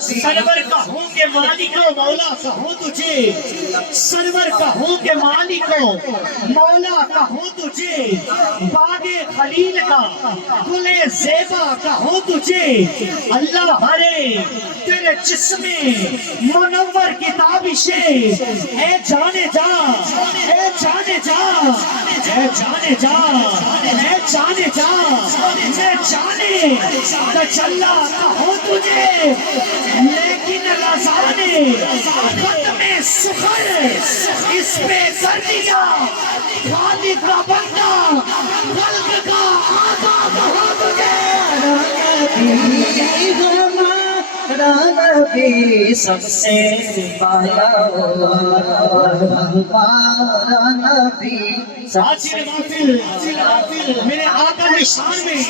سرور کہوں کہ مالک و مولا کہوں تجھے، سرور کہوں کہ مالک و مولا کہوں تجھے، باغ خلیل کا گل زیبا کہوں تجھے، اللہ ہرے تیرے جسم منور کتابشے، اے جانے جا، اے جانے جا، اے جانے جا، اے جانے جا، اے جانے تجلا کہوں تجھے، لیکن رضا نے ختم سخر اس پہ کر دیا، خالق کا بندہ خلق کا آقا کہوں تجھے، نبی سب سے بالا ہمارا نبی آج میرے آقا نے شان میں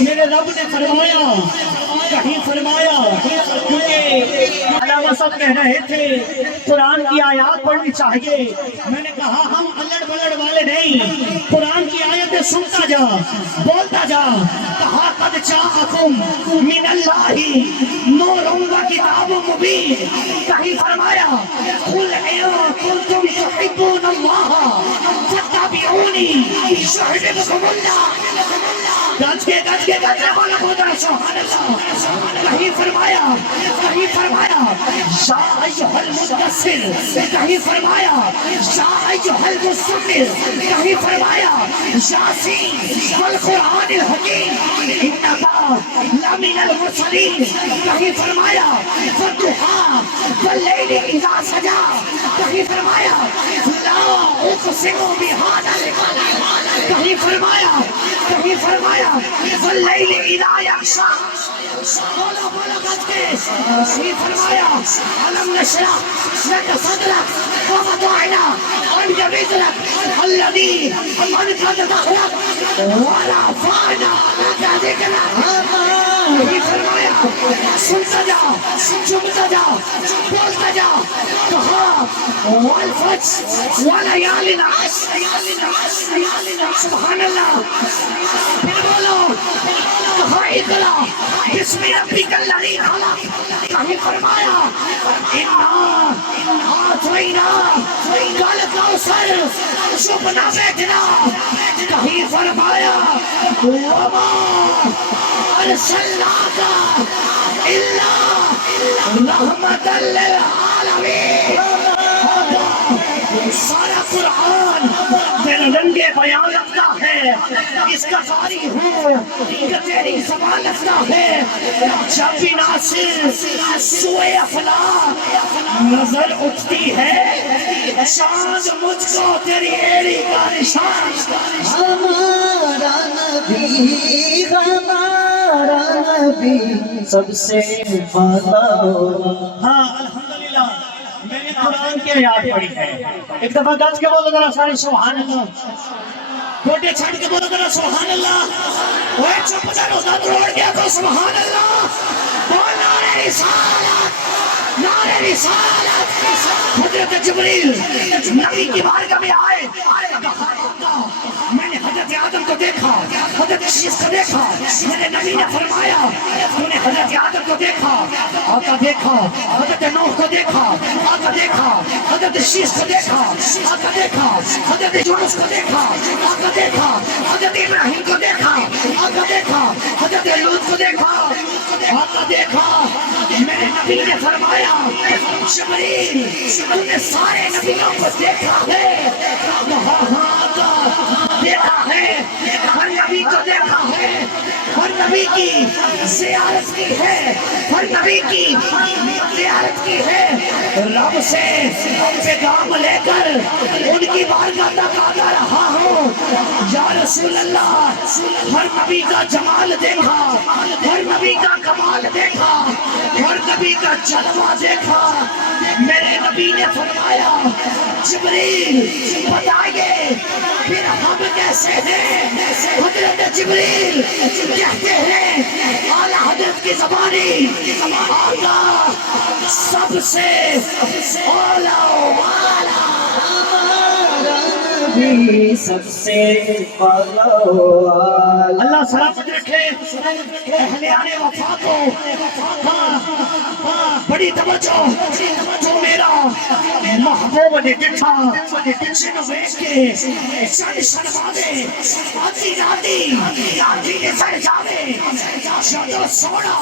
میرے رب نے فرمایا، کہیں فرمایا، کیونکہ علامہ صاحب کہہ رہے تھے قرآن کی آیات پڑھنی چاہیے، میں نے کہا ہم الڑ بلڑ والے نہیں، قرآن کی آیتیں سنتا جا، بولتا جا، کہا قد جاءکم من اللہ نور و کتاب مبین، کہیں فرمایا قل ان کنتم تحبون اللہ فاتبعونی یحببکم اللہ، گج کے بولا بہت سبحان اللہ، کہیں فرمایا یا ایھا المدثر، کہیں فرمایا یا ایھا المزمل، کہیں فرمایا یاسین والقرآن الحکیم انک لمن المرسلین، کہیں فرمایا والضحیٰ واللیل اذا سجا، کہیں فرمایا لا اقسم بہذا البلد، کہیں فرمایا واللیل اذا یغشی، بولا بچ کے، کہیں فرمایا الم نشرح لک صدرک ووضعنا عنک وزرک الذی انقض ظہرک ورفعنا لک ذکرک، کہیں فرمایا سنتا جا، چمتا جا، بولتا جا، کہا والفجر ولیال عشر، سبحان اللہ، پھر بولو کہا اقرا بسم ربک الذی خلق، کہیں فرمایا انا اعطیناک الکوثر، چپ نہ بیٹھنا، کہیں فرمایا وما ارسلناک الا رحمۃ للعالمین، سارا قرآن میرا رنگ بیان رکھتا ہے، اس کا قاری ہوں کہ تیری زبان رکھتا ہے، جب بھی ناصر سوئے افلاک نظر اٹھتی ہے، چاند مجھ کو تیری ایڑی کا نشان، ہمارا نبی سب سے بالا، ہاں الحمدللہ میں نے قرآن کی آیات پڑھی ہے، ایک دفعہ گج کے بولو ذرا سارے سبحان اللہ، گوٹے چھڑ کے بولو ذرا سبحان اللہ، وہ چپ جانو نہ روڑ گیا تو سبحان اللہ، بول نعرہ رسالت، نعرہ رسالت، حضرت جبریل نبی کی بارگاہ میں آئے، میں نے حضرت آدم کو دیکھا، حضرت شیش کو دیکھا، میرے نبی نے فرمایا تو نے حضرت آدم کو دیکھا، آقا دیکھا، حضرت نوح کو دیکھا، آقا دیکھا، حضرت شیش کو دیکھا، آقا دیکھا، حضرت یونس کو دیکھا، آقا دیکھا، حضرت ابراہیم کو دیکھا، آقا دیکھا، حضرت لوط کو دیکھا، آقا دیکھا، میرے نبی نے فرمایا جبریل تم نے سارے نبیوں کو دیکھا ہے، کہا ہاں آقا دیکھا ہے، ہر نبی کو دیکھا ہے، ہر نبی کی زیارت کی ہے، ہر نبی کی زیارت کی ہے، رب سے پیغام لے کر ان کی بارگاہ تک آتا رہا ہوں، یا رسول اللہ ہر نبی کا جمال دیکھا، ہر نبی کا کمال دیکھا، ہر نبی کا جلوہ دیکھا، میرے نبی نے فرمایا جبریل بتائیے پھر ہم کیسے ہیں، حضرت جبریل کہتے ہیں اعلیٰ حضرت کی زبانی آقا سب سے اولا والا، نبی سب سے بالا اللہ سلامت رکھے اہل آل وفا کو بڑی توجہ میرا محبوب نے دکھا جن ویش کے سن شرماوے آتی راتی نے سر جاوے جدو سونا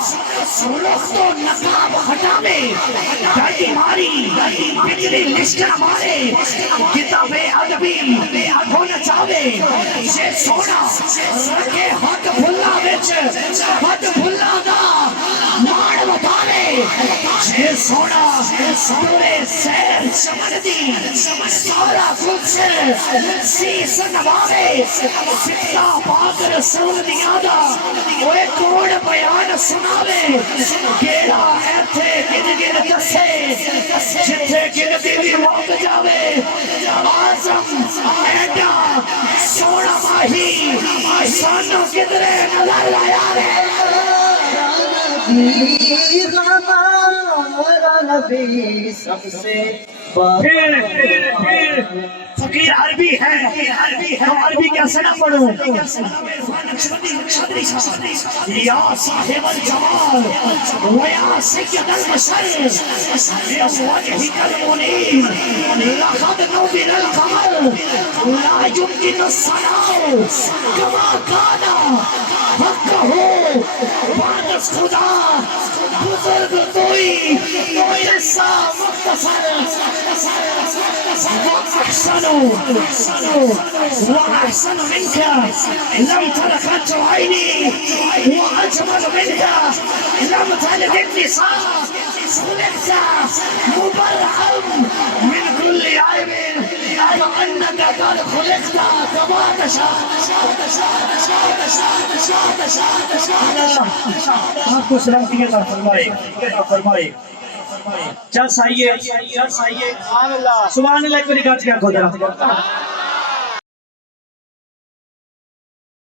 رخ تو نقاب ہٹاوے ڈائی ماری بجلی لشکر مارے کتاب ادبی ہونا چاہے یہ سونا رکھے ہاتھ بھلا وچ ہاتھ بھلا دا مان وٹاوے یہ سونا سورے سیر چمن دی سارا کچھ سیس نواوے سکتا پاک رسول دی آدھا اوے کوڑ بیان سناوے کیڑا ایتھے گن گن دسے جتھے گن دی بھی موت جاوے آزم ایڈا سونا ماہی سانو کدرے نظر لایا رے ہمارا نبی سب سے بالا فقیر عربی ہے تو عربی کیسے نہ پڑھوں یا صاحب الجمال ویا سید البشر بوجهك المنير لقد نور القمر لا يمكن الصلاة كما كان حقه بعد خدا بزرگ توئی قصہ مختصر وأحسن منك لم تلقت عيني وأجمل منك لم تلد النساء خلقت مبرأ من كل عيب وأنك قد خلقت كما تشاء آپ کو سلامتی عطا فرمائے چل سائیے سبحان اللہ کو نکات کیا کھو جا